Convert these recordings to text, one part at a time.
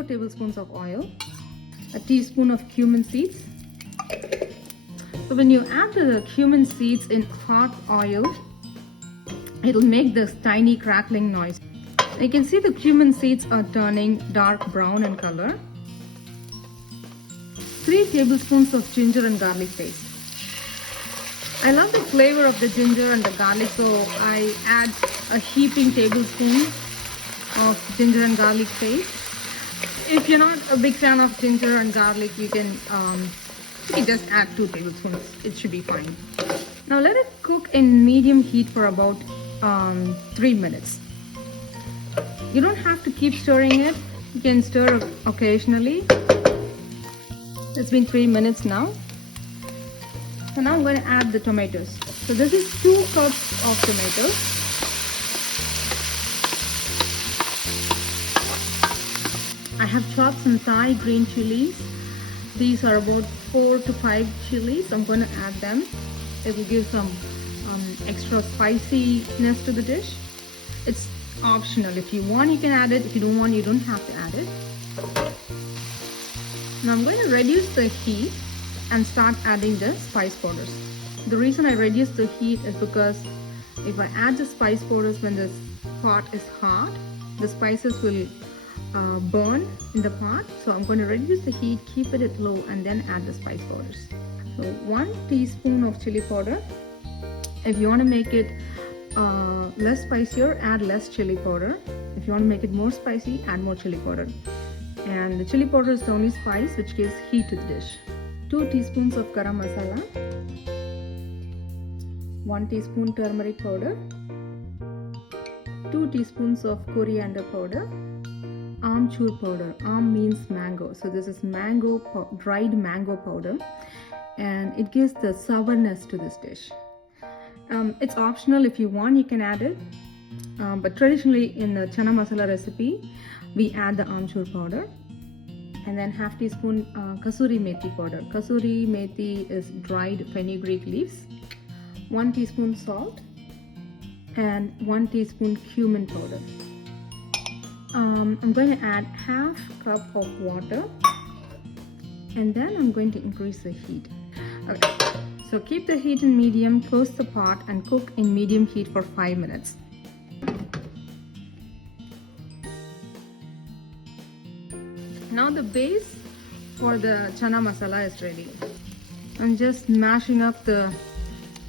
4 tablespoons of oil, a teaspoon of cumin seeds. So when you add the cumin seeds in hot oil, it'll make this tiny crackling noise. You can see the cumin seeds are turning dark brown in color. 3 tablespoons of ginger and garlic paste. I love the flavor of the ginger and the garlic, so I add a heaping tablespoon of ginger and garlic paste. If you're not a big fan of ginger and garlic, you can just add 2 tablespoons. It should be fine. Now let it cook in medium heat for about 3 minutes. You don't have to keep stirring it. You can stir occasionally. It's been 3 minutes now. So now I'm going to add the tomatoes. So this is 2 cups of tomatoes. I have chopped some Thai green chilies. These are about 4 to 5 chilies. I'm going to add them. It will give some extra spiciness to the dish. It's optional. If you want, you can add it. If you don't want, you don't have to add it. Now I'm going to reduce the heat and start adding the spice powders. The reason I reduce the heat is because if I add the spice powders when this pot is hot, the spices will burn in the pot. So I'm going to reduce the heat, keep it at low, and then add the spice powders. So 1 teaspoon of chili powder. If you want to make it less spicier, add less chili powder. If you want to make it more spicy, add more chili powder. And the chili powder is the only spice which gives heat to the dish. 2 teaspoons of garam masala, 1 teaspoon turmeric powder, 2 teaspoons of coriander powder, amchur powder. Am means mango, so this is dried mango powder, and it gives the sourness to this dish. It's optional. If you want, you can add it, but traditionally in the chana masala recipe, we add the amchur powder. And then half teaspoon kasuri methi powder. Kasuri methi is dried fenugreek leaves. 1 teaspoon salt and 1 teaspoon cumin powder. I'm going to add half cup of water, and then I'm going to increase the heat. Okay, so keep the heat in medium, close the pot, and cook in medium heat for 5 minutes. Now the base for the chana masala is ready. I'm just mashing up the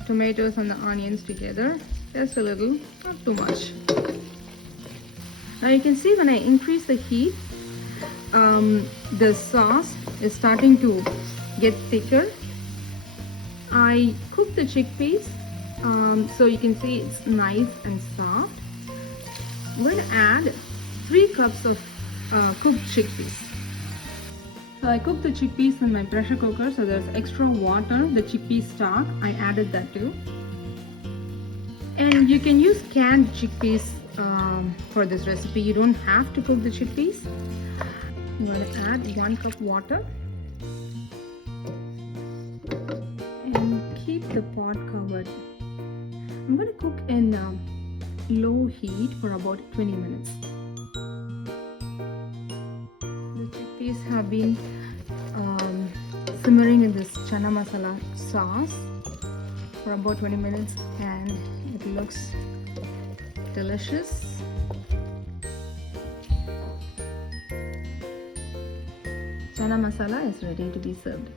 tomatoes and the onions together, just a little, not too much. Now you can see when I increase the heat, the sauce is starting to get thicker. I cook the chickpeas, so you can see it's nice and soft. I'm going to add 3 cups of cooked chickpeas. So I cooked the chickpeas in my pressure cooker, so there's extra water, the chickpea stock, I added that too. And you can use canned chickpeas for this recipe. You don't have to cook the chickpeas. I'm going to add 1 cup water and keep the pot covered. I'm going to cook in low heat for about 20 minutes. The chickpeas have been simmering in this chana masala sauce for about 20 minutes, and it looks delicious. Chana masala is ready to be served.